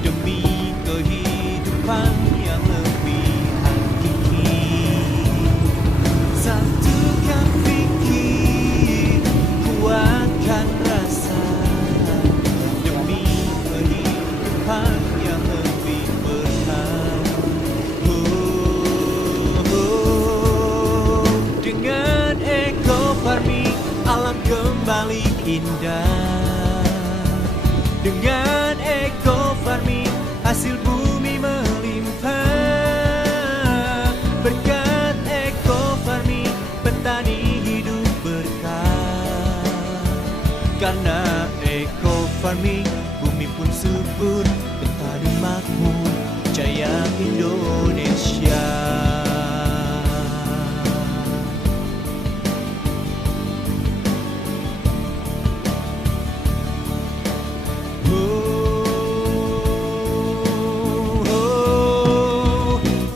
demi kehidupan yang lebih hakiki. Satukan fikir, kuatkan rasa, demi kehidupan yang lebih berkah. Dengan Eko Farming alam kembali indah. Dengan Eko Farming hasil bumi melimpah. Berkat Eko Farming petani hidup berkah. Karena Eko Farming bumi pun subur, petani makmur, jaya Indonesia.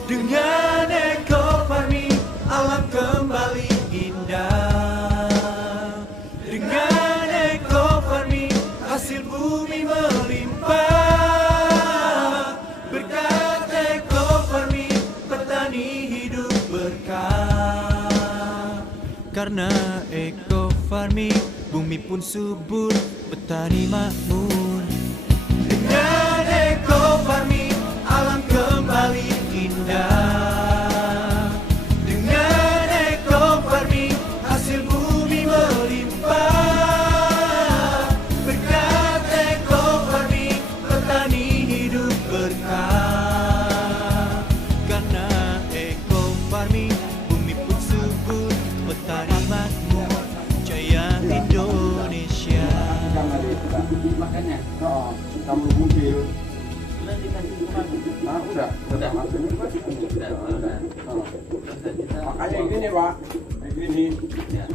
Dengan Eko Farming alam kembali indah. Dengan Eko Farming hasil bumi melimpah. Berkat Eko Farming petani hidup berkah. Karena Eko Farming bumi pun subur, petani makmur. Dengan Eko Farming alam kembali indah. Dengan Eko Farming hasil bumi melimpah. Berkat Eko Farming petani hidup berkah. Karena Eko Farming bumi pun subur, petani makmur, jaya Indonesia. Makannya? Oh, kamu mobil. Udah dikasih makan. Nah, udah makan. Udah. Oh. Terus kita Makanya gini, Pak. Gini. ya.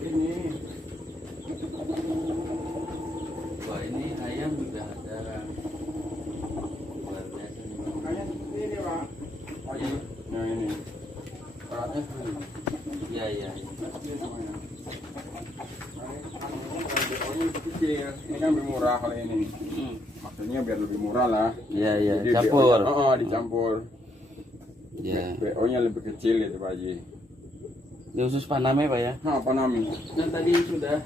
Ini. Wah, ini ayam juga ada. Luar biasa nih, Bang. Makanya ini, Pak. Oh, ini. Nah, ini. Alatnya ini. Iya. Ini semuanya. Ini kecil. Ini kan lebih murah kali ini. Maksudnya biar lebih murah lah. Iya, Jadi campur. Dicampur. Iya. BO-nya lebih kecil itu, Pak Haji. Ini khusus Paname, Pak ya. Nah, apa namanya? Nah, tadi sudah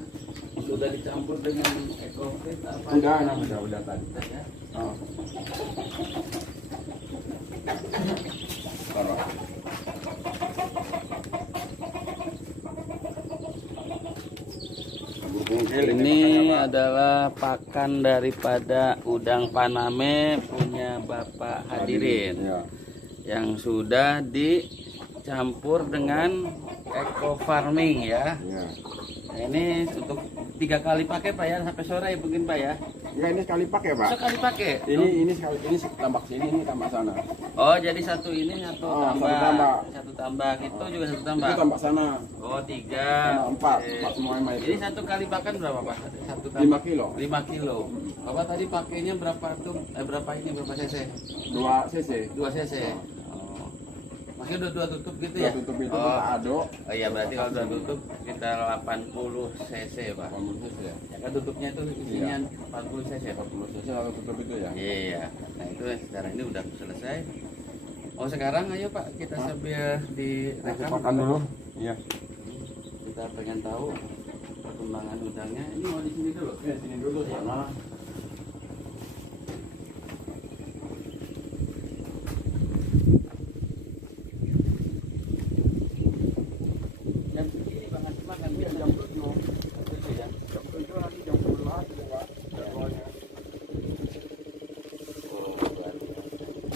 dicampur dengan ekofit apa? Udah tadi. Ya. Oh. Taruh. Ini adalah pakan daripada udang Paname punya Bapak Hadirin Ya. yang sudah dicampur dengan Eko Farming ya. Ya. Nah, ini untuk 3 kali pakai Pak ya, sampai sore ya mungkin Pak ya. Ya, ini sekali pakai, Pak. Sekali pakai. Ini sekali, ini tambah sini, ini tambah sana. Oh, jadi satu ini satu Oh, tambah. satu tambah. Satu tambah. Itu juga satu tambah. Itu tambah sana. Oh, 3. Empat Oke. semuanya itu. Jadi satu kali pakan berapa Pak? Satu 5 kilo. 5 kilo. Bapak tadi pakainya berapa tuh? Berapa cc? 2 cc. 2 cc. Oh. Masih udah 2 tutup gitu ya? Dua tutup itu Oh. aduk. Oh iya, berarti kalau 2 tutup sekitar 80 cc Pak. 80 cc ya. Ya kan tutupnya itu isinya 40 cc. 40 cc kalau tutup itu ya. Iya. Nah, itu sekarang ini udah selesai. Oh, sekarang ayo Pak kita sambil direkam. Makan dulu. Iya. Kita pengen tahu perkembangan udangnya. Ini mau di sini dulu. Ya, sini dulu sana. Jam segini Bang ngasih makan Iya, biasa. jam 7. Itu ya. Jam 7 nanti jam 11 itu, Pak. Jadwalnya. Oh, luar biasa.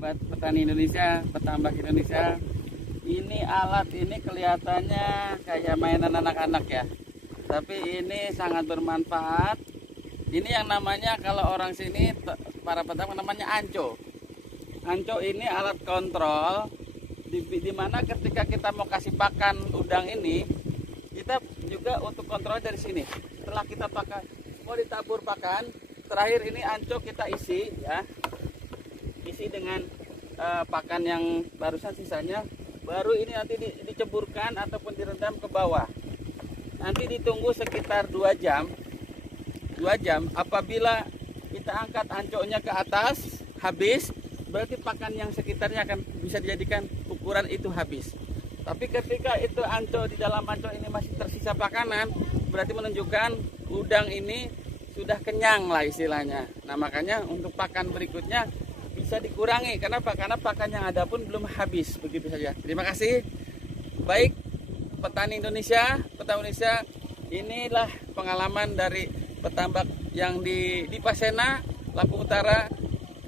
sahabat petani Indonesia, petambak Indonesia. Ini alat ini kelihatannya kayak mainan anak-anak ya, tapi ini sangat bermanfaat. Ini yang namanya kalau orang sini para petambak namanya anco. Anco ini alat kontrol di mana ketika kita mau kasih pakan udang ini, kita juga untuk kontrol dari sini. Setelah kita pakai mau ditabur pakan, terakhir ini anco kita isi ya, isi dengan pakan yang barusan sisanya, baru ini nanti diceburkan ataupun direndam ke bawah. Nanti ditunggu sekitar 2 jam. 2 jam. Apabila kita angkat anconya ke atas habis, berarti pakan yang sekitarnya akan bisa dijadikan ukuran itu habis. Tapi ketika itu anco di dalam anco ini masih tersisa pakanan, berarti menunjukkan udang ini sudah kenyang lah istilahnya. Nah makanya untuk pakan berikutnya bisa dikurangi. Kenapa? Karena pakan yang ada pun belum habis. Begitu saja. Terima kasih. Baik petani Indonesia, inilah pengalaman dari petambak yang di Pasena, Lampung Utara.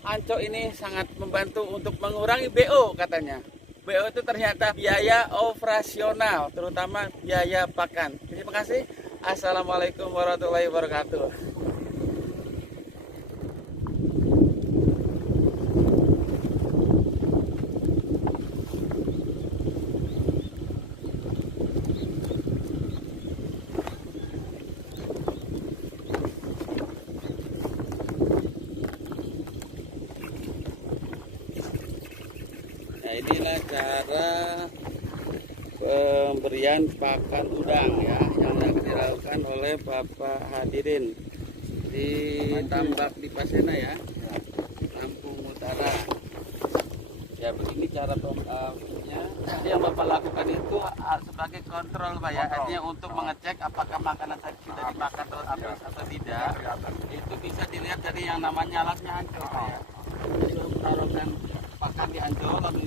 Anco ini sangat membantu untuk mengurangi BO katanya. BO itu ternyata biaya operasional, terutama biaya pakan. Terima kasih. Assalamualaikum warahmatullahi wabarakatuh. Nah, inilah cara pemberian pakan udang ya yang akan dilakukan oleh Bapak Hadirin di tambak di Pasena ya, Lampung Utara. Ya begini cara pemberiannya. Jadi yang Bapak lakukan itu sebagai kontrol Pak ya, artinya untuk mengecek apakah makanan tadi sudah dimakan terus habis atau tidak. Itu bisa dilihat dari yang namanya alatnya anco Pak ya. Jadi menaruhkan pakan di ancol lalu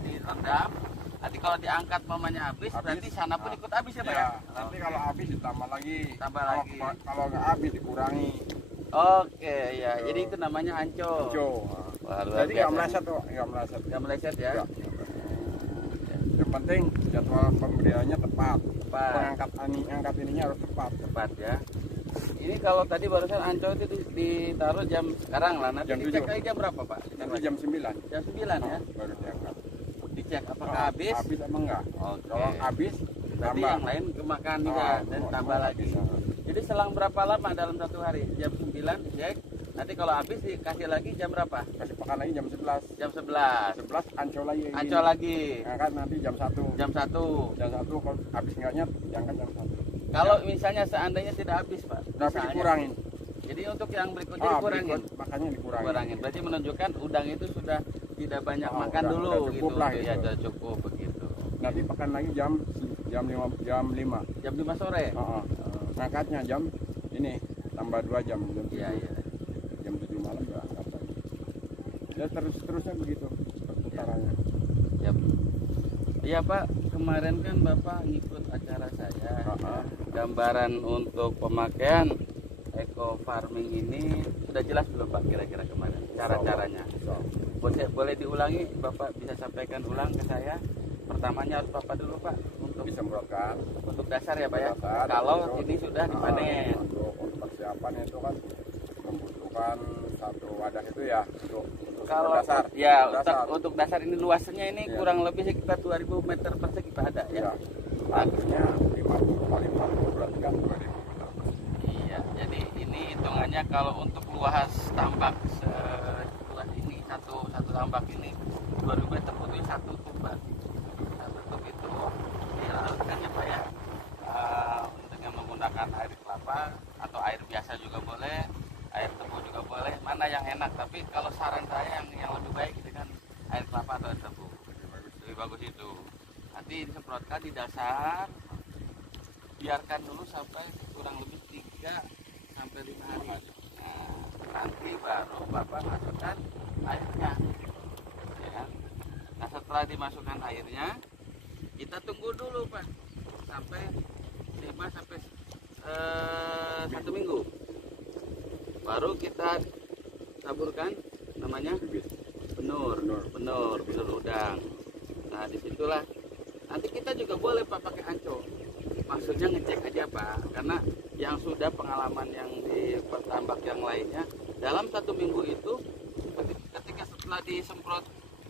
direndam. Nanti kalau diangkat mamanya habis, berarti sana pun ikut habis ya Pak ya? Nanti kalau habis ditambah lagi. Tambah lagi. Kalau nggak habis dikurangi. Oke ya, jadi itu namanya ancol. Wah, luar Jadi biasa. nggak meleset tuh, nggak meleset. Nggak meleset ya? Nggak. Yang penting jadwal pemberiannya tepat. Angkat ininya harus tepat. Tepat ya. Ini kalau tadi barusan ancol itu ditaruh jam sekarang lah. Nanti Jam dicek 7. lagi jam berapa Pak? Nanti jam 9. Jam 9 ya? Baru diangkat. Dicek apakah habis? Habis apa enggak? Oke. Kalau habis Berarti yang lain kemakan juga dan tambah lagi. Jadi selang berapa lama dalam satu hari? Jam 9 dicek. Nanti kalau habis dikasih lagi jam berapa? Kasih pakan lagi jam 11. Jam 11. 11 ancol lagi. Ancol lagi. Angkat nanti jam 1. Jam 1. Jam 1 kalau habis enggaknya diangkat jam 1. Kalau misalnya seandainya tidak habis Pak, Tapi misalnya, dikurangin. jadi untuk yang berikutnya dikurangin. Makanya dikurangin. Kurangin. Berarti menunjukkan udang itu sudah tidak banyak makan udah dulu cukup gitu. lah, Ya gitu. sudah cukup begitu. Nanti pakan lagi jam 5. Jam 5 sore. Ngangkatnya jam ini tambah 2 jam. Iya, iya. Jam 7 malam udah angkat lagi. Ya terusnya begitu perputarannya. Ya. Iya Pak, kemarin kan Bapak ngikut acara saya. Gambaran untuk pemakaian eco farming ini sudah jelas belum Pak kira-kira kemarin cara-caranya? Boleh diulangi, Bapak bisa sampaikan ulang ke saya. Pertamanya harus Bapak dulu Pak untuk Disemprotkan. untuk dasar ya Pak ya. Dasar, Kalau untuk- ini sudah dipanen. Untuk persiapan itu kan membutuhkan satu wadah itu ya untuk Kalau dasar. ya dasar. untuk dasar ini luasnya ini Ya. kurang lebih sekitar 2000 meter persegi Pak ada ya. Ya. Bagusnya 50 kali 40 berarti kan 2000 meter. Iya, jadi ini hitungannya kalau untuk luas tambak seluas ini satu tambak ini 2000 meter butuh satu tub Pak. Satu tub itu dilakukan ya Pak ya. Dengan menggunakan air kelapa atau air biasa juga boleh, air tebu juga boleh. Mana yang enak? Tapi kalau saran saya yang lebih baik dengan air kelapa atau air tebu. Lebih bagus itu. Nanti disemprotkan di dasar. Biarkan dulu sampai kurang lebih 3 sampai 5 hari. Nah, nanti baru Bapak masukkan airnya. Ya. Nah, setelah dimasukkan airnya, kita tunggu dulu Pak sampai 5 sampai 1 minggu. Baru kita taburkan namanya Bibit. benur udang. Nah disitulah nanti kita juga boleh Pak pakai anco. Maksudnya ngecek aja Pak, karena yang sudah pengalaman yang di petambak yang lainnya dalam 1 minggu itu ketika setelah disemprot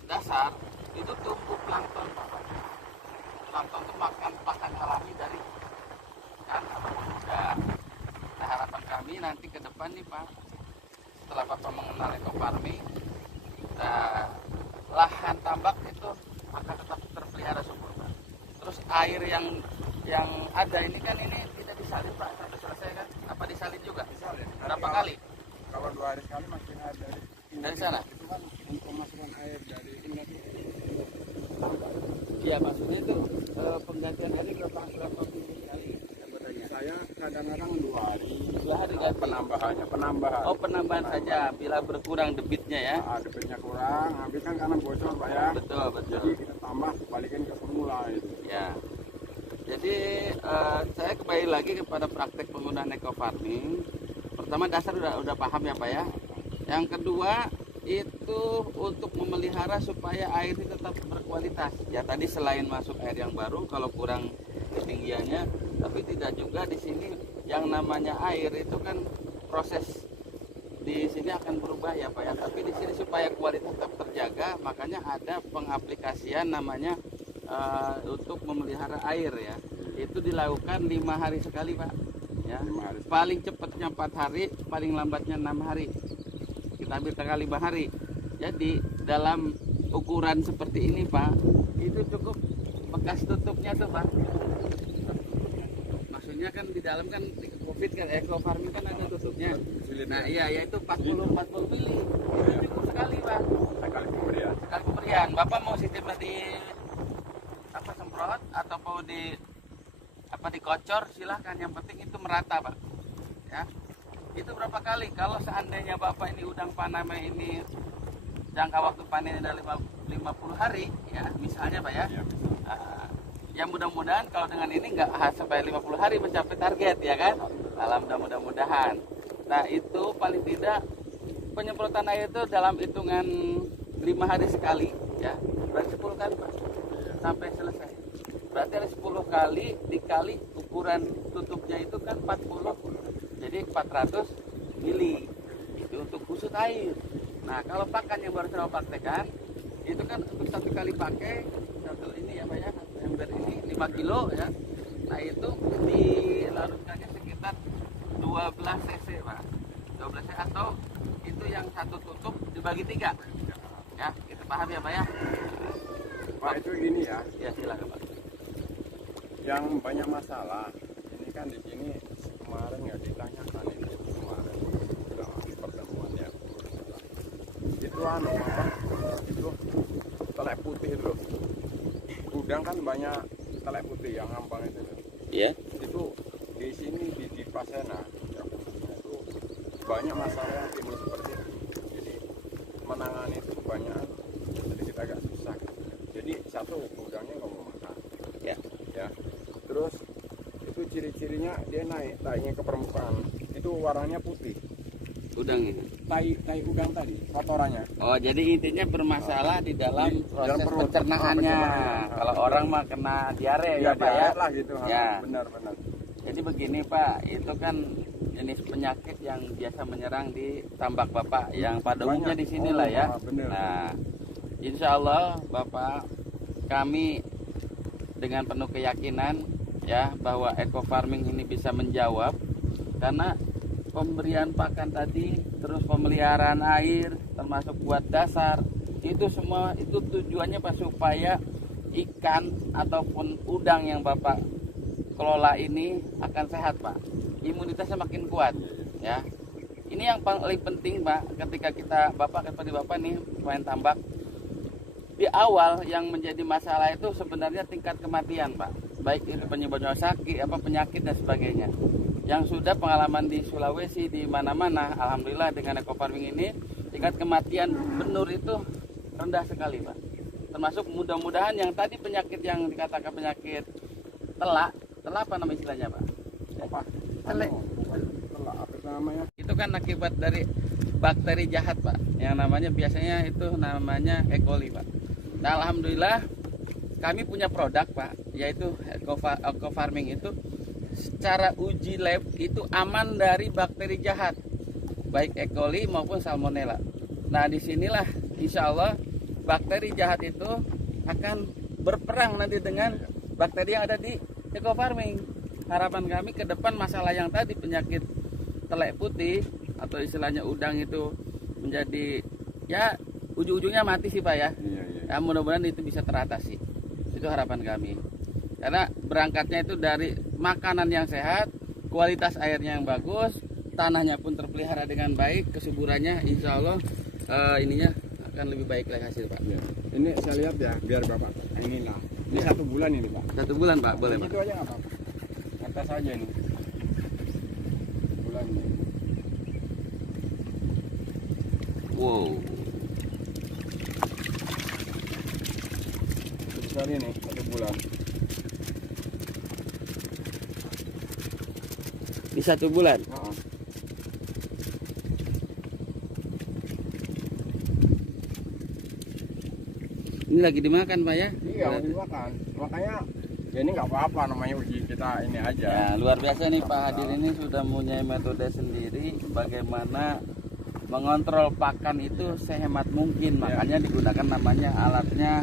dasar itu tumbuh plankton Pak. Plankton itu makan pakan alami dari ikan ataupun udang. Nah harapan kami nanti ke depan nih Pak, setelah Bapak mengenal ekofarming, lahan tambak itu akan tetap terpelihara subur Pak. Terus air yang ada ini kan ini tidak disalin Pak sampai selesai kan? Apa disalin juga? Disalin. Berapa kali? Kalau 2 hari sekali masih ada. Dari sana? Itu kan pemasukan air dari ini. Iya maksudnya itu penggantian air berapa minggu sekali? Saya kadang-kadang 2 hari. 2 hari ganti. Penambahan. Oh penambahan saja bila berkurang debitnya ya? Debitnya kurang, habis kan karena bocor Pak ya. Betul. Jadi kita tambah, balikin ke semula itu. Ya. Jadi saya kembali lagi kepada praktek penggunaan ekofarming. Pertama dasar udah paham ya Pak ya. Yang kedua itu untuk memelihara supaya air ini tetap berkualitas. Ya tadi selain masuk air yang baru kalau kurang ketinggiannya, tapi tidak juga di sini yang namanya air itu kan proses di sini akan berubah ya Pak ya. Tapi di sini supaya kualitas tetap terjaga, makanya ada pengaplikasian namanya untuk memelihara air ya. Itu dilakukan 5 hari sekali Pak. Ya. 5 hari. Paling cepatnya 4 hari, paling lambatnya 6 hari. Kita ambil tanggal 5 hari. Jadi dalam ukuran seperti ini Pak, itu cukup bekas tutupnya tuh Pak. Maksudnya kan di dalam kan di COVID kan ekofarming kan ada tutupnya. Nah iya yaitu 40 mili. Itu cukup sekali Pak. Sekali pemberian. Sekali pemberian. Bapak mau sistemnya di apa semprot atau mau dikocor silahkan, yang penting itu merata Pak ya. Itu berapa kali kalau seandainya Bapak ini udang Panama ini jangka waktu panennya dari 50 hari ya misalnya Pak ya, ya mudah-mudahan kalau dengan ini nggak sampai 50 hari mencapai target ya kan. Alhamdulillah mudah-mudahan. Nah itu paling tidak penyemprotan air itu dalam hitungan 5 hari sekali ya, berarti 10 kali Pak sampai selesai. Berarti ada 10 kali dikali ukuran tutupnya itu kan 40, jadi 400 mili itu untuk khusus air. Nah kalau pakan yang baru saya praktekkan itu kan untuk 1 kali pakai satu ini ya Pak ya, ember ini 5 kilo ya. Nah itu dilarutkannya sekitar 12 cc Pak, 12 cc atau itu yang satu tutup dibagi 3 ya, kita paham ya Pak ya. Pak itu gini ya, Ya silakan Pak. yang banyak masalah ini kan di sini kemarin ya ditanyakan ini kemarin dalam pertemuannya itu apa itu telek putih itu udang kan banyak telek putih yang ngambang itu Iya. itu di sini di Pasena ya, khususnya itu banyak masalah yang timbul seperti itu. Jadi menangani itu banyak sedikit agak susah jadi satu udangnya nggak mau makan Ya. ya. Terus itu ciri-cirinya dia naiknya ke permukaan itu warnanya putih. Udang ini. Tai udang tadi kotorannya. Oh jadi intinya bermasalah di dalam proses perut. pencernaannya. Kalau orang mah kena diare ya Pak ya. diaret lah gitu. Ya. Benar-benar. Jadi begini Pak, itu kan jenis penyakit yang biasa menyerang di tambak Bapak yang pada umumnya di sinilah ya. Benar. Nah, insya Allah Bapak kami dengan penuh keyakinan ya bahwa ekofarming ini bisa menjawab, karena pemberian pakan tadi terus pemeliharaan air termasuk buat dasar itu semua itu tujuannya Pak supaya ikan ataupun udang yang Bapak kelola ini akan sehat Pak, imunitasnya makin kuat ya. Ini yang paling penting Pak, ketika Bapak nih main tambak di awal yang menjadi masalah itu sebenarnya tingkat kematian Pak, baik itu penyebabnya sakit penyakit dan sebagainya. Yang sudah pengalaman di Sulawesi di mana-mana, alhamdulillah dengan ekofarming ini tingkat kematian benur itu rendah sekali Pak. Termasuk mudah-mudahan yang tadi penyakit yang dikatakan penyakit telak apa nama istilahnya Pak? Apa? Telek. Telak apa namanya? itu kan akibat dari bakteri jahat Pak, yang namanya biasanya itu namanya E. coli Pak. Nah alhamdulillah kami punya produk Pak, yaitu Eco Farming itu secara uji lab itu aman dari bakteri jahat, baik E. coli maupun salmonella. Nah disinilah insya Allah bakteri jahat itu akan berperang nanti dengan bakteri yang ada di Eco Farming. Harapan kami ke depan masalah yang tadi penyakit telek putih atau istilahnya udang itu menjadi ya ujung-ujungnya mati sih Pak ya. Ya mudah-mudahan itu bisa teratasi. Itu harapan kami. Karena berangkatnya itu dari makanan yang sehat, kualitas airnya yang bagus, tanahnya pun terpelihara dengan baik, kesuburannya insya Allah ininya akan lebih baik lagi hasil Pak. Ya. Ini saya lihat ya, biar Bapak. Inilah. Ini 1 bulan ini Pak. 1 bulan Pak, boleh Pak. Itu aja nggak apa-apa. Atas aja nih. Bulan ini. Wow. Sebesar ini 1 bulan. Di 1 bulan. Ini lagi dimakan Pak ya? Iya, mau dimakan. Makanya ya ini nggak apa-apa, namanya uji kita ini aja. Ya, luar biasa nih Pak Hadir ini sudah mempunyai metode sendiri bagaimana mengontrol pakan itu sehemat mungkin. Makanya digunakan namanya alatnya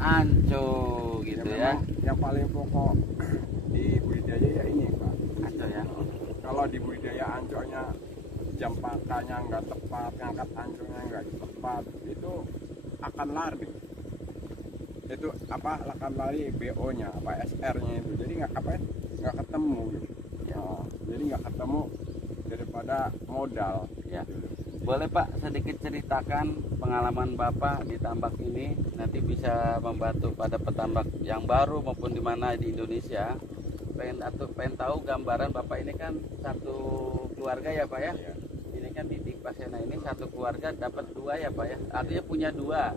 anco gitu ya. Yang paling pokok di budidaya ya ini Pak, Anco ya. Kalau di budidaya anconya jam pakannya nggak tepat, ngangkat anconya nggak tepat, itu akan lari. Itu apa, akan lari BO-nya, apa SR-nya itu. Jadi nggak ketemu gitu. Jadi nggak ketemu daripada modal. Ya. Gitu. Boleh Pak sedikit ceritakan pengalaman Bapak di tambak ini, nanti bisa membantu pada petambak yang baru maupun di mana di Indonesia. Pengen tahu gambaran Bapak ini kan satu keluarga ya Pak ya. Iya. Ini kan di Pasena ini satu keluarga dapat 2 ya Pak ya. Artinya punya dua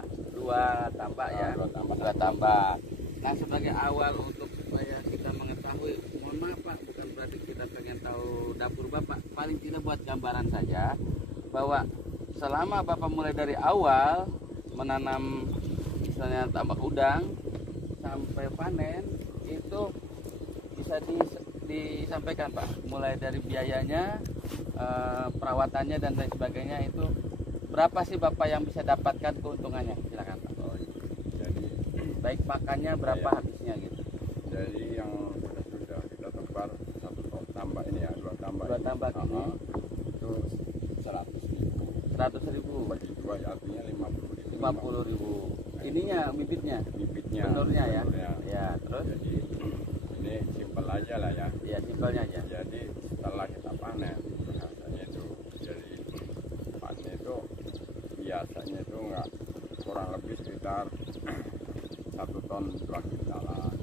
tambak ya. Dua tambak. Nah sebagai awal untuk supaya kita mengetahui, mohon maaf Pak, bukan berarti kita pengen tahu dapur Bapak, paling tidak buat gambaran saja bahwa selama Bapak mulai dari awal menanam misalnya tambak udang sampai panen itu bisa disampaikan Pak, mulai dari biayanya, perawatannya dan lain sebagainya, itu berapa sih Bapak yang bisa dapatkan keuntungannya? Silakan Pak. Jadi Baik pakannya berapa habisnya gitu. Jadi yang sudah kita tebar 1 tambak ini ya, 2 tambak. 2 tambak ini itu 100.000. 100.000 Bagi 2 ya, artinya 50.000. 50.000. Ininya bibitnya, Bibitnya. penurnya ya. Penurnya. Ya terus. Jadi ini simpel aja lah ya. Ya simpelnya aja. Jadi setelah kita panen, biasanya itu jadi panen itu biasanya itu enggak kurang lebih sekitar 1 ton 2 kintalan.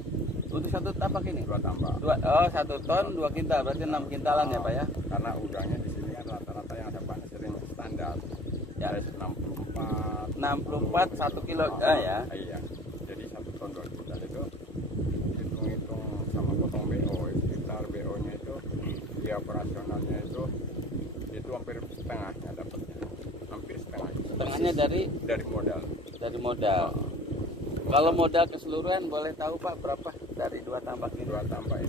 Untuk 1 tambak ini? 2 tambak. 1 ton 2 kintal, berarti 6 kintalan ya Pak ya? Karena udangnya di sini kan rata-rata yang ada panen sering standar. Ya. 64. 64 1 kilo ya. Iya. Jadi 1 ton 2 kintal itu hitung-hitung sama potong BO, sekitar BO-nya itu biaya operasionalnya itu hampir setengahnya dapatnya. Hampir setengah. Setengahnya dari modal. modal. Kalau modal keseluruhan boleh tahu Pak berapa dari 2 tambak ini? 2 tambak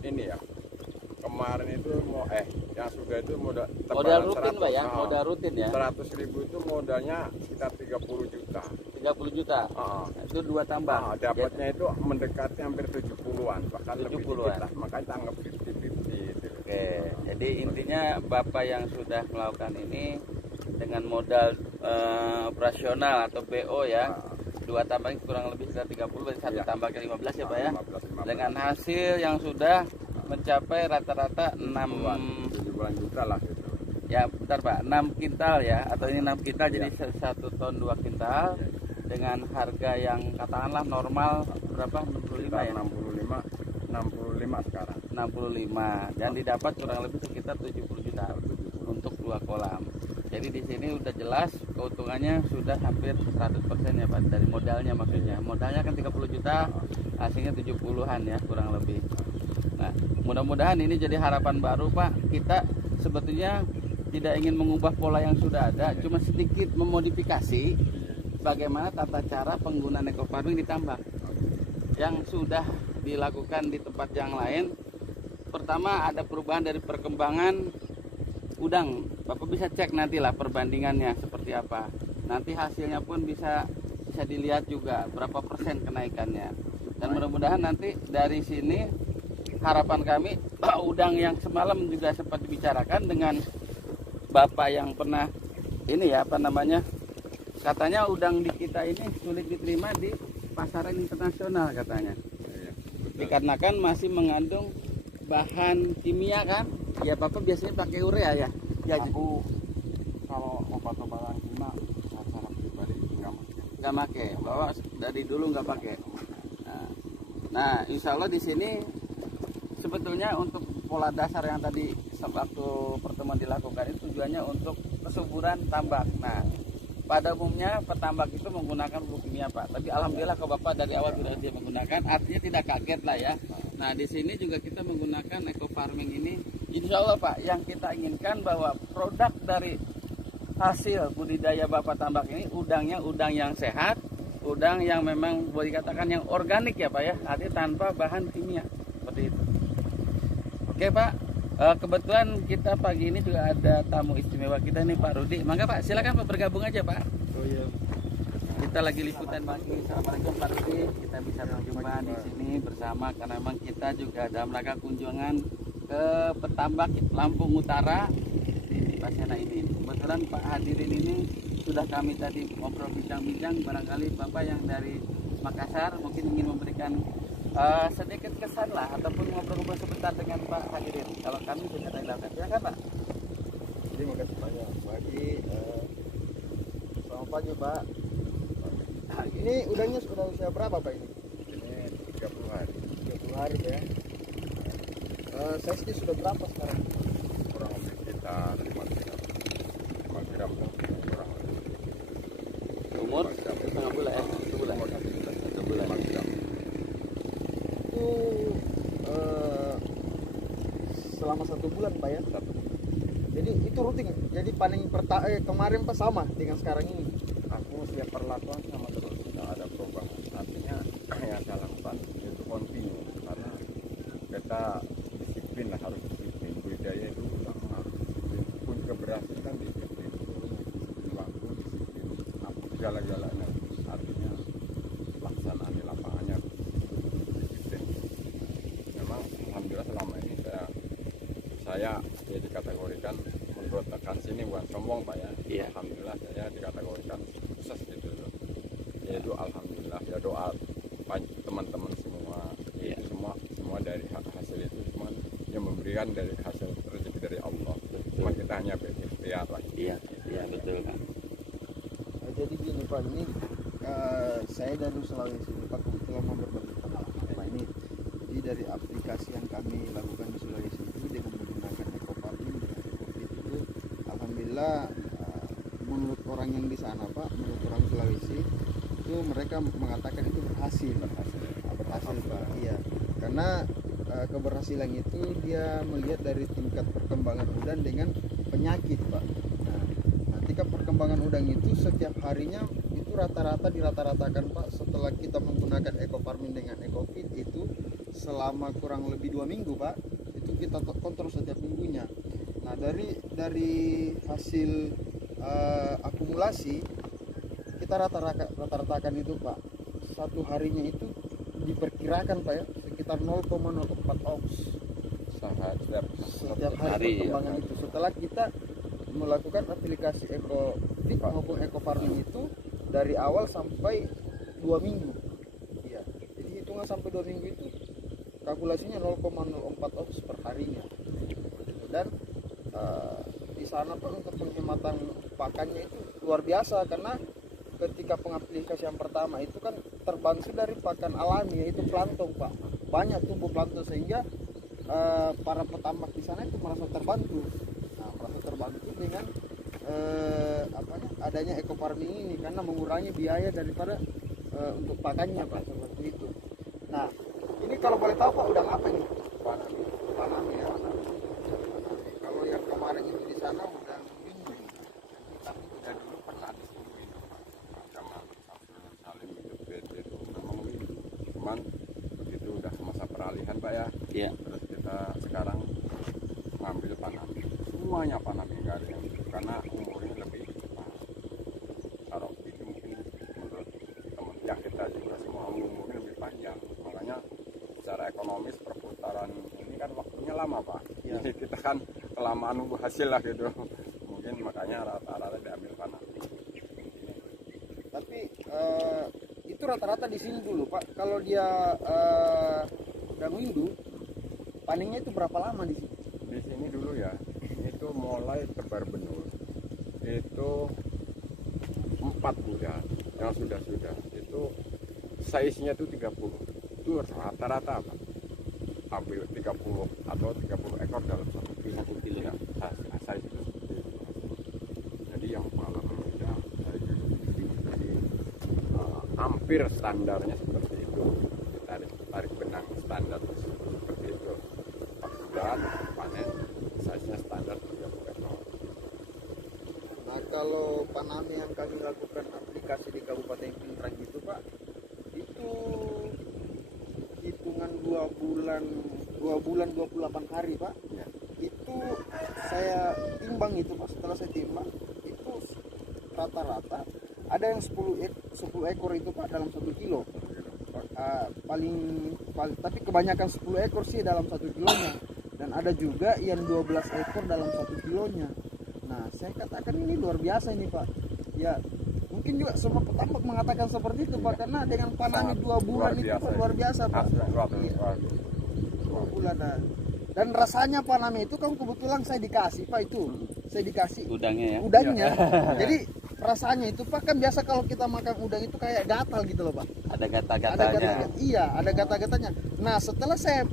ini ya. Kemarin itu yang sudah itu modal rutin Pak ya, modal rutin ya. 100.000 itu modalnya sekitar 30 juta. 30 juta. Itu 2 tambak. Dapatnya itu mendekati hampir 70-an, bahkan 70-an. lebih dikit lah. Makanya tanggap 50-50 gitu. Oke, jadi intinya Bapak yang sudah melakukan ini dengan modal operasional atau BO ya, 2 tambak kurang lebih sekitar 30, berarti 1 tambaknya 15 ya Pak ya. 15. Dengan hasil yang sudah mencapai rata-rata 6 70-an juta lah gitu. ya, bentar Pak, 6 kintal ya, atau ini 6 kintal jadi 1 ton 2 kintal dengan harga yang katakanlah normal berapa? 65 ya? 65 sekarang. 65 dan didapat kurang lebih sekitar 70 juta untuk 2 kolam. Jadi di sini udah jelas keuntungannya sudah hampir 100% ya Pak dari modalnya, maksudnya. Modalnya kan 30 juta, hasilnya 70-an ya kurang lebih. Nah, mudah-mudahan ini jadi harapan baru Pak. Kita sebetulnya tidak ingin mengubah pola yang sudah ada, cuma sedikit memodifikasi bagaimana tata cara penggunaan eco farming di tambak yang sudah dilakukan di tempat yang lain. Pertama ada perubahan dari perkembangan udang. Bapak bisa cek nantilah perbandingannya seperti apa. Nanti hasilnya pun bisa dilihat juga berapa persen kenaikannya. Dan mudah-mudahan nanti dari sini harapan kami udang yang semalam juga sempat dibicarakan dengan Bapak yang pernah ini ya apa namanya, katanya udang di kita ini sulit diterima di pasaran internasional katanya. Dikarenakan masih mengandung bahan kimia kan? Ya Bapak biasanya pakai urea ya? Ya Aku kalau obat-obatan kimia secara pribadi nggak pakai, bahwa dari dulu nggak pakai. Nah, insya Allah di sini sebetulnya untuk pola dasar yang tadi waktu pertemuan dilakukan itu tujuannya untuk kesuburan tambak. Nah, pada umumnya petambak itu menggunakan pupuk kimia Pak. Tapi alhamdulillah kalau Bapak dari awal sudah dia menggunakan, artinya tidak kaget lah ya. Nah, di sini juga kita menggunakan eco farming ini. Insya Allah Pak, yang kita inginkan bahwa produk dari hasil budidaya Bapak tambak ini udangnya udang yang sehat, udang yang memang boleh dikatakan yang organik ya Pak ya, artinya tanpa bahan kimia seperti itu. Oke Pak, kebetulan kita pagi ini juga ada tamu istimewa kita nih Pak Rudi. Mangga Pak, silakan Pak bergabung aja Pak. Oh iya. Kita lagi liputan pagi. Assalamualaikum Pak Rudi. Kita bisa berjumpa di sini bersama karena memang kita juga dalam rangka kunjungan ke petambak Lampung Utara di Pasena ini. Kebetulan Pak hadirin ini sudah kami tadi ngobrol bincang-bincang, barangkali Bapak yang dari Makassar mungkin ingin memberikan sedikit kesan lah ataupun ngobrol-ngobrol sebentar dengan Pak hadirin. Kalau kami sudah dilakukan, silakan Pak. Terima kasih banyak pagi. Selamat pagi Pak. Ini udangnya sudah usia berapa Pak ini? Ini 30 hari. 30 hari ya. Size-nya sudah berapa sekarang? Kurang lebih sekitar 5 gram. 5 gram kurang lebih. Umur setengah bulan ya? 1 bulan. 1 bulan. 5 gram. Itu selama 1 bulan Pak ya. Jadi itu rutin. Jadi panen kemarin Pak sama dengan sekarang ini. Aku siap perlakuan sama terus, tidak ada perubahan. Artinya yang saya lakukan itu kontinu karena kita disiplin lah, harus disiplin. Budidaya itu harus disiplin. Pun keberhasilan disiplin, waktu disiplin, segala-galanya. Artinya pelaksanaan di lapangannya disiplin. Memang alhamdulillah selama ini saya ya dikategorikan menurut rekan sini bukan sombong Pak ya. Iya. Alhamdulillah saya dikategorikan sukses gitu loh. Yaitu alhamdulillah ya doa teman-teman semua. Iya. Itu semua dari hasil itu semua yang memberikan dari hasil rezeki dari Allah. Cuma kita hanya berikhtiar lah. Iya, iya betul kan. Jadi gini Pak, ini saya dari Sulawesi Pak kebetulan mau berbagi pengalaman Pak ini. Jadi dari aplikasi yang kami lakukan di Sulawesi itu dengan menggunakan eco farming dengan EcoFit itu, alhamdulillah menurut orang yang di sana Pak, menurut orang Sulawesi itu mereka mengatakan itu berhasil Pak. Iya, karena keberhasilan itu dia melihat dari tingkat perkembangan udang dengan penyakit Pak. Nah, ketika perkembangan udang itu setiap harinya itu rata-rata dirata-ratakan Pak, setelah kita menggunakan eco farming dengan EcoFit itu selama kurang lebih 2 minggu Pak, itu kita kontrol setiap minggunya. Nah dari hasil akumulasi kita rata-ratakan itu Pak, satu harinya itu diperkirakan Pak ya sekitar 0,04 oz setiap hari perkembangan itu. Setelah kita melakukan aplikasi EcoFit maupun eco farming itu dari awal sampai 2 minggu. Iya. Jadi hitungan sampai 2 minggu itu kalkulasinya 0,04 oz per harinya. Dan di sana Pak untuk penghematan pakannya itu luar biasa karena ketika pengaplikasian pertama itu kan terbantu dari pakan alami yaitu plankton Pak. Banyak tumbuh plankton sehingga para petambak di sana itu merasa terbantu. Nah, merasa terbantu dengan adanya eco farming ini karena mengurangi biaya daripada untuk pakannya Pak, seperti itu. Nah, ini kalau boleh tahu Pak udang apa ini? Panami ya. Kalau yang kemarin kemarin itu di sana udah minggu. Tapi udah dulu pernah disuruhin zaman Samsul Salim itu bed itu memang windu. Cuman begitu udah masa peralihan Pak ya. Iya. Terus kita sekarang ngambil Panami. Semuanya Panami nggak ada yang windu karena umurnya lebih cepat. Kalau itu mungkin menurut teman ya kita juga semua umurnya lebih panjang. Makanya secara ekonomis perputaran ini kan waktunya lama Pak. Ya. Jadi kita kan kelamaan nunggu hasil lah gitu. Mungkin makanya rata-rata diambil Panami. Tapi itu rata-rata di sini dulu Pak. Kalau dia udah windu, panennya itu berapa lama di sini? Di sini dulu ya, itu mulai tebar benur. Itu 4 bulan yang sudah itu size-nya itu 30. Itu rata-rata apa? Hampir 30 atau 30 ekor dalam satu kilo ya. Size itu seperti itu. Jadi yang pengalaman muda size itu jadi hampir standarnya seperti itu. Tarik benang standar seperti itu. 4 bulan panen size-nya standar 30 ekor. Nah kalau Panami yang kami lakukan aplikasi di Kabupaten Pintrang itu Pak, itu hitungan 2 bulan 28 hari Pak. Ya. Itu saya timbang itu Pak, setelah saya timbang itu rata-rata ada yang 10 ekor itu Pak dalam 1 kilo. Paling tapi kebanyakan 10 ekor sih dalam 1 kilonya, dan ada juga yang 12 ekor dalam 1 kilonya. Nah saya katakan ini luar biasa ini Pak ya, mungkin juga semua petambak mengatakan seperti itu Pak, karena dengan Panami 2 bulan itu Pak, luar biasa Pak. Iya, 2 bulan dan rasanya Panami itu kan kebetulan saya dikasih Pak, itu saya dikasih Udangnya ya. udangnya. Jadi rasanya itu Pak, kan biasa kalau kita makan udang itu kayak gatal gitu loh Pak. Ada Ada gata-gatanya. iya, ada gata-gatanya. Nah setelah saya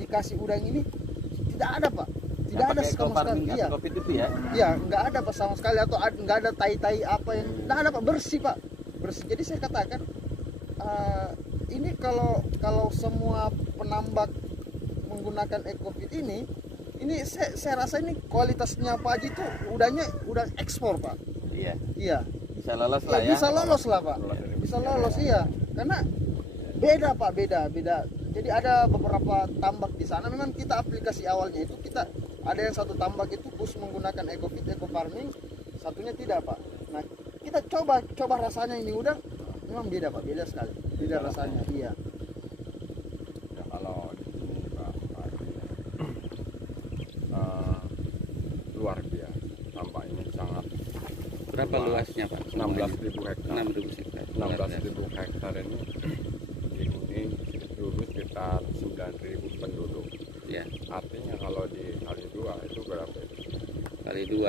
dikasih udang ini tidak ada Pak, tidak ada sama sekali. Iya, Covid itu ya. iya nggak ada Pak sama sekali, atau nggak ada tai-tai apa yang nggak ada Pak, bersih Pak, bersih. Jadi saya katakan ini kalau semua penambak menggunakan Ecofit ini saya rasa ini kualitasnya Pak Haji itu udah ekspor Pak. Iya. Iya. Bisa lolos lah ya. Bisa lolos lah Pak. Bisa lolos iya. Karena beda Pak, beda. Jadi ada beberapa tambak di sana, memang kita aplikasi awalnya itu kita ada yang satu tambak itu khusus menggunakan Ecofit, eco farming, satunya tidak Pak. Nah kita coba rasanya ini udang, memang beda Pak, beda sekali, beda rasanya. Iya. Ya, kalau di sini Pak luar biasa, tampak ini sangat Berapa luasnya Pak? 16.000 hektar. 16.000 hektar. 16.000 hektar ini dihuni dulu sekitar 9.000 penduduk. Ya, Artinya kalau dikali 2 itu berapa? kali 2.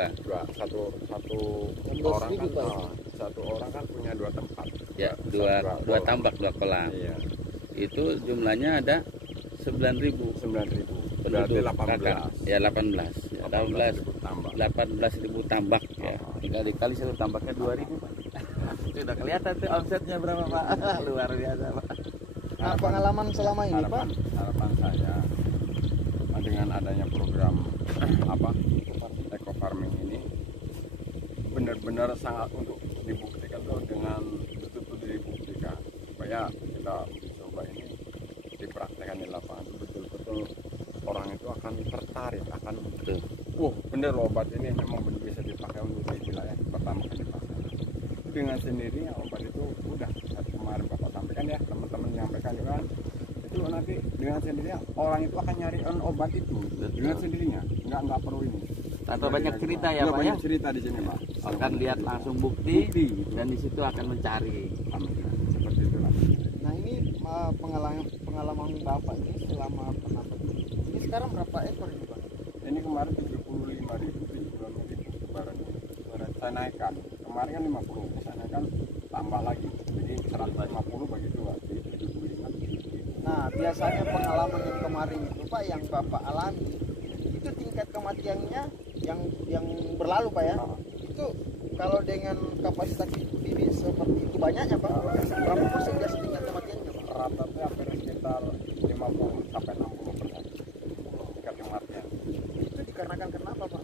Satu 16.000 orang kan Pak. satu orang kan punya 2 tempat. Ya, Dua dua kolam. tambak, 2 kolam. Iya, Itu jumlahnya ada 9.000 9.000. Berarti penduduk. 18. Ya 18. Ya, 18.000 tambah. 18.000 tambak ya. Tinggal dikali satu tambaknya 2.000 Pak. Itu udah kelihatan tuh omsetnya berapa Pak. Luar biasa Pak. Nah pengalaman selama ini Pak, harapan saya dengan adanya program eco farming ini benar-benar sangat untuk dibuktikan tuh, dengan betul-betul dibuktikan supaya kita coba ini dipraktekkan di lapangan, betul-betul orang itu akan tertarik, akan bener loh, obat ini memang benar bisa dipakai untuk di wilayah pertama kali dipakai. Dengan sendirinya obat itu udah kemarin Bapak sampaikan ya, teman-teman menyampaikan juga kan, itu nanti dengan sendirinya orang itu akan nyari obat itu dengan sendirinya, nggak perlu ini. Tanpa banyak cerita ya Pak ya. Banyak cerita di sini Pak. Akan lihat langsung bukti dan di situ akan mencari. Amin. Seperti itulah. nah ini pengalaman Bapak ini selama penambak ini sekarang berapa ekor ini Pak? Ini kemarin 75.000 lebaran ini. Saya naikkan. Kemarin kan 50, saya naikkan tambah lagi. Jadi 150 bagi 2, jadi 75. Nah biasanya pengalaman yang kemarin itu Pak, yang Bapak alami itu tingkat kematiannya yang berlalu Pak ya, itu kalau dengan kapasitas bibit seperti itu banyaknya Pak, berapa persen biasa tingkat kematiannya Pak? Rata-rata hampir sekitar 50 sampai 60% tingkat kematian. Itu dikarenakan kenapa Pak?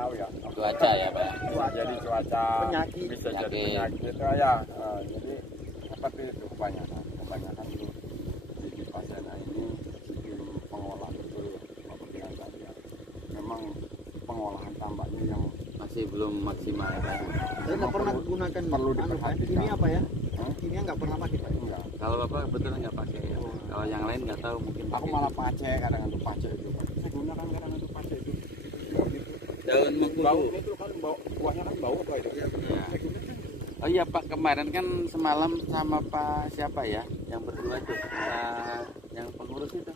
tahu ya. Cuaca ya Pak. Bisa jadi cuaca, Penyakit. bisa jadi Penyakit. penyakit itu ya. Jadi seperti itu kebanyakan di Pasena ini sistem pengolahan betul seperti yang tadi ya. Memang pengolahan tambaknya yang Masih belum maksimal ya Pak. Saya nggak pernah gunakan perlu Pak. diperhatikan. Ini apa ya? Hah? Ini nggak pernah pakai Pak. enggak. Kalau Bapak betul nggak pakai ya? Kalau yang lain nggak tahu mungkin Aku pakai. malah pace kadang itu pace itu. Saya gunakan kadang itu pace itu. Daun Bau mengkudu. itu kan bau buahnya kan bau apa itu? Ya. Saya gunakan. Oh iya Pak, kemarin kan semalam sama Pak siapa ya? Yang berdua itu, yang pengurus itu.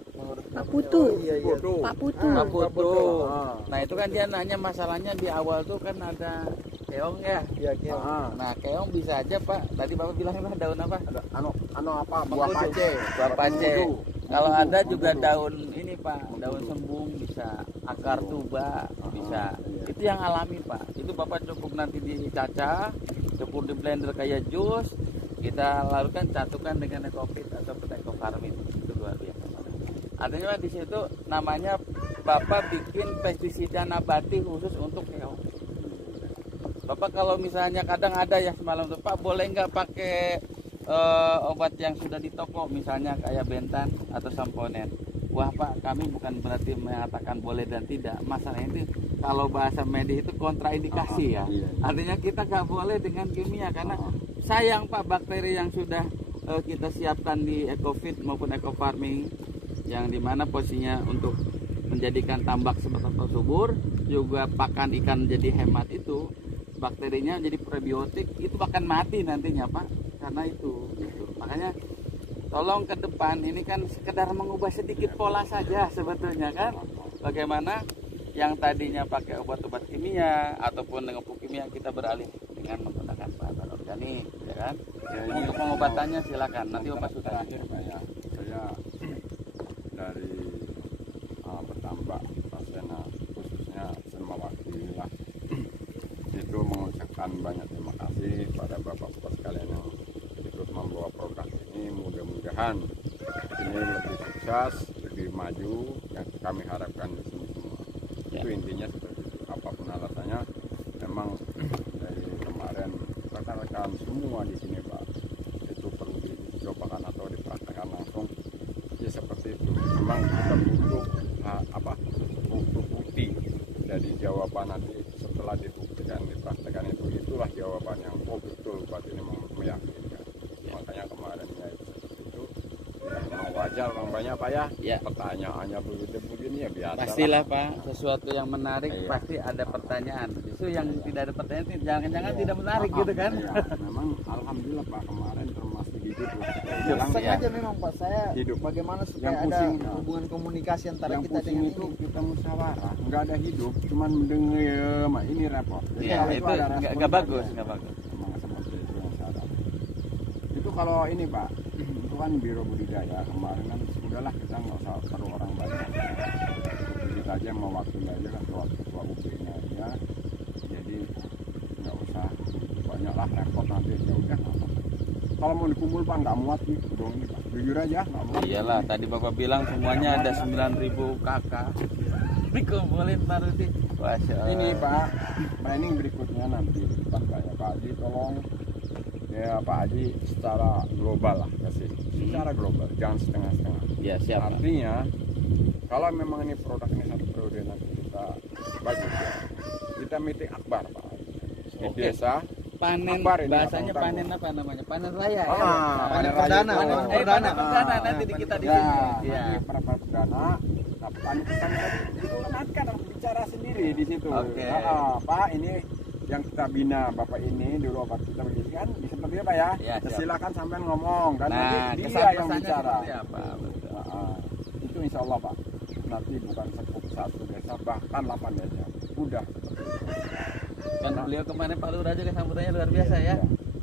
Pak Putu. Iya iya. Bodoh. Pak Putu. Pak Putu. Ah. Nah itu kan dia nanya masalahnya di awal tuh kan ada keong ya. Iya iya. Ah. Nah keong bisa aja Pak. Tadi Bapak bilang apa daun apa? Ada anu apa? Buah Mengkudu. pace. Buah pace. Mengkudu. Kalau Mengkudu. ada juga Mengkudu. daun ini Pak, daun sembung bisa, akar tuba bisa. Iya. Itu yang alami Pak. Itu Bapak cukup nanti dicacah, cukup di blender kayak jus. Kita lakukan catukan dengan ekofit atau ekofarmin. Itu luar biasa. Artinya di situ namanya Bapak bikin pestisida nabati khusus untuk keong. Bapak kalau misalnya kadang ada ya semalam tuh Pak boleh nggak pakai obat yang sudah di toko misalnya kayak bentan atau samponen. Wah Pak kami bukan berarti mengatakan boleh dan tidak. Masalahnya itu kalau bahasa medis itu kontraindikasi ya. Iya. Artinya kita nggak boleh dengan kimia karena sayang Pak bakteri yang sudah kita siapkan di EcoFit maupun EcoFarming yang dimana posisinya untuk menjadikan tambak sebagai subur juga pakan ikan jadi hemat itu bakterinya jadi prebiotik itu bahkan mati nantinya Pak karena itu gitu. Makanya tolong ke depan ini kan sekedar mengubah sedikit pola saja sebetulnya kan bagaimana yang tadinya pakai obat-obat kimia ataupun dengan pupuk kimia kita beralih dengan menggunakan bahan organik ya kan. Untuk pengobatannya silakan nanti Bapak sudah terakhir Pak ya. Saya dari petambak Pasena khususnya Semawaki lah itu mengucapkan banyak terima kasih pada bapak-bapak sekalian yang ikut membawa produk ini. Mudah-mudahan ini lebih sukses, lebih maju yang kami harapkan di sini semua. Itu intinya seperti itu. Apapun alasannya, memang dari kemarin rekan-rekan semua di sini Pak itu perlu dicobakan atau dipraktekkan langsung. Ya seperti itu. Memang kita butuh bukti dari jawaban nanti setelah dibuktikan dipraktekkan itulah jawaban yang betul buat ini meyakinkan. Makanya kemarin ya itu memang wajar orang banyak Pak ya. Ya. Pertanyaannya begini ya biasa. pastilah Pak sesuatu yang menarik Iya. pasti ada pertanyaan justru yang tidak ada pertanyaan jangan-jangan tidak menarik gitu kan. Iya. Memang alhamdulillah Pak kemarin termasuk hidup lah. Iya, Bilang Sengaja memang Pak saya Hidup. bagaimana supaya Yang ada pusing, hubungan komunikasi antara yang kita pusing dengan itu ini. kita musyawarah, nggak ada hidup, cuman mendengar, ini repot. Jadi Iya kalau itu ada nggak respon bagus saja. nggak bagus. Memang seperti itu yang saya harapkan. Itu kalau ini Pak, itu kan Biro Budidaya kemarin kan udahlah kita nggak usah perlu orang banyak. Kita aja mewakili aja kan ketua UB-nya aja. Jadi nggak usah banyaklah repot nanti ya udah. Kalau mau dikumpul Pak nggak muat nih, dong ini Pak. Jujur aja nggak muat. Iyalah tadi Bapak bilang semuanya ada 9.000 kakak dikumpulin Pak Rudi. Masya Allah. Ini Pak, planning berikutnya nanti Pak Haji tolong ya Pak Haji secara global lah kasih, secara global jangan setengah-setengah. Ya siap Pak. Artinya kalau memang ini produk ini satu periode nanti kita bagus ya, kita meeting akbar Pak di Oke. desa. Panen Akbar ini, bahasanya abang panen apa namanya? Panen raya ya. Panen perdana, raya itu. panen Panen perdana nanti di kita di sini. Ya, Iya. nanti perdana. Nah, petani-petani tadi itu nanti kan harus bicara sendiri di situ. Oke. Pak ini yang kita bina Bapak ini dulu obat kita begini kan seperti apa ya? Ya, siap. Silakan sampean ngomong kan Nah, nanti dia kesan-pesannya yang bicara. seperti apa? Betul. Itu insya Allah Pak. Nanti bukan sekup satu desa bahkan 8 desa. Udah. Dan beliau kemarin Pak Lurah juga sambutannya luar biasa ya.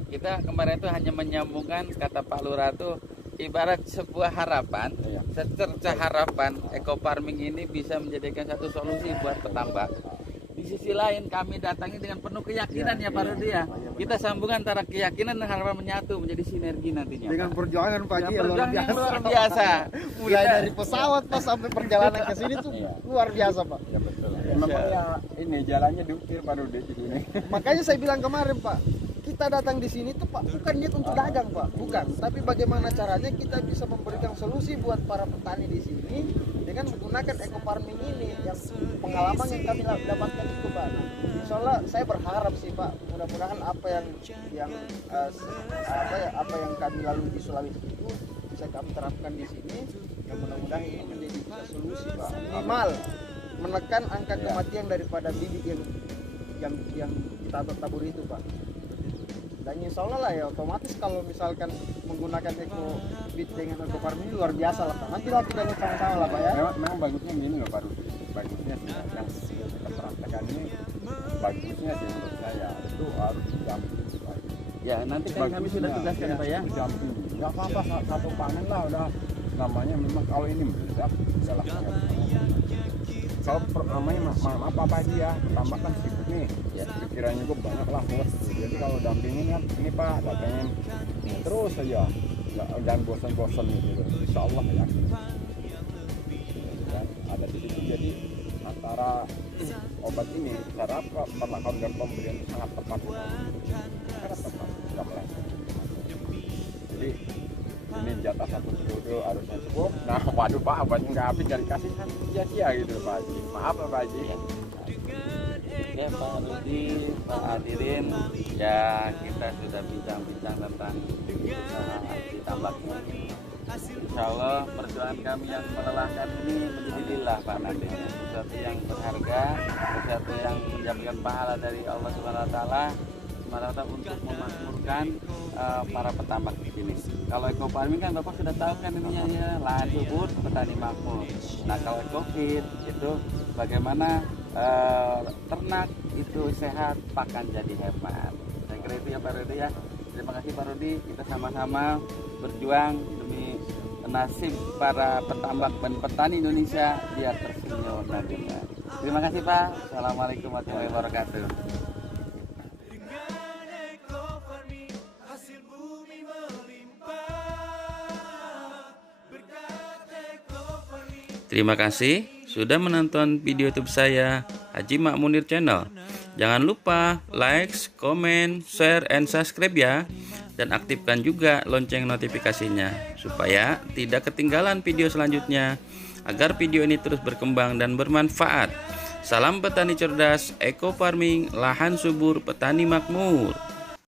Kita kemarin itu hanya menyambungkan kata Pak Lurah itu ibarat sebuah harapan, Iya. secercah harapan eco farming ini bisa menjadikan satu solusi buat petambak. Di sisi lain kami datangi dengan penuh keyakinan ya Pak Rudi ya. Kita sambungkan antara keyakinan dan harapan menyatu menjadi sinergi nantinya. Dengan Pak. perjuangan Pak Ya, Haji luar perjuangan yang biasa. luar biasa. Mulai Kita- dari pesawat Pak sampai perjalanan ke sini tuh Iya. luar biasa Pak. Ya betul. Memang ya ini jalannya diukir Pak Rudi di sini. Makanya saya bilang kemarin Pak, kita datang di sini tuh Pak bukan niat untuk dagang Pak, bukan. Tapi bagaimana caranya kita bisa memberikan solusi buat para petani di sini dengan menggunakan eco farming ini, yang pengalaman yang kami dapatkan itu Pak. Nah, insya Allah saya berharap sih Pak, mudah-mudahan apa yang kami lalui di Sulawesi itu bisa kami terapkan di sini. Yang mudah-mudahan ini menjadi bisa solusi Pak. Minimal menekan angka kematian daripada bibit yang ditabur itu Pak. Dan insya Allah lah ya, otomatis kalau misalkan menggunakan eco bit dengan eco farming luar biasa lah Pak. Nanti lah kita lihat sama-sama lah Pak ya. Memang bagusnya gini loh Pak Rudi. Bagusnya sih yang kita praktekkan ini bagusnya sih menurut saya itu harus didampingi Pak. Ya nanti kan kami sudah tugaskan Pak ya. Didampingi. Nggak apa-apa satu panen lah udah, namanya memang kalau ini meledak adalah kalau namanya apa aja ya tambahkan sedikit nih ya, pikirannya gue banyak lah bos. Jadi kalau dampingin kan ini Pak datengin terus aja, jangan bosan-bosan gitu. Insya Allah ya ada di situ. Jadi antara obat ini cara perlakuan dan pemberian itu sangat tepat, sangat tepat, tidak meleset. Jadi ini jatah satu periode harusnya cukup. Nah waduh Pak, obatnya nggak habis dari kasih kan sia-sia gitu Pak Haji. Maaf Pak Haji. Oke Pak Rudi, Pak Adirin, ya kita sudah bincang-bincang tentang usaha ditambak ini. Insya Allah perjuangan kami yang melelahkan ini menjadi lillah Pak nantinya, sesuatu yang berharga, sesuatu yang mendapatkan pahala dari Allah Subhanahu Wa Taala untuk memakmurkan para petambak di sini. Kalau eco farming kan Bapak sudah tahu kan ininya ya, lahan subur, petani makmur. Nah kalau eco feed itu bagaimana ternak itu sehat, pakan jadi hemat. Saya kira itu ya Pak Rudi ya. Terima kasih Pak Rudi, kita sama-sama berjuang demi nasib para petambak dan petani Indonesia biar tersenyum nantinya. Terima kasih Pak. Assalamualaikum warahmatullahi wabarakatuh. Terima kasih sudah menonton video YouTube saya, Haji Mak Munir Channel. Jangan lupa like, comment, share, and subscribe ya. Dan aktifkan juga lonceng notifikasinya supaya tidak ketinggalan video selanjutnya, agar video ini terus berkembang dan bermanfaat. Salam petani cerdas, eco farming, lahan subur, petani makmur.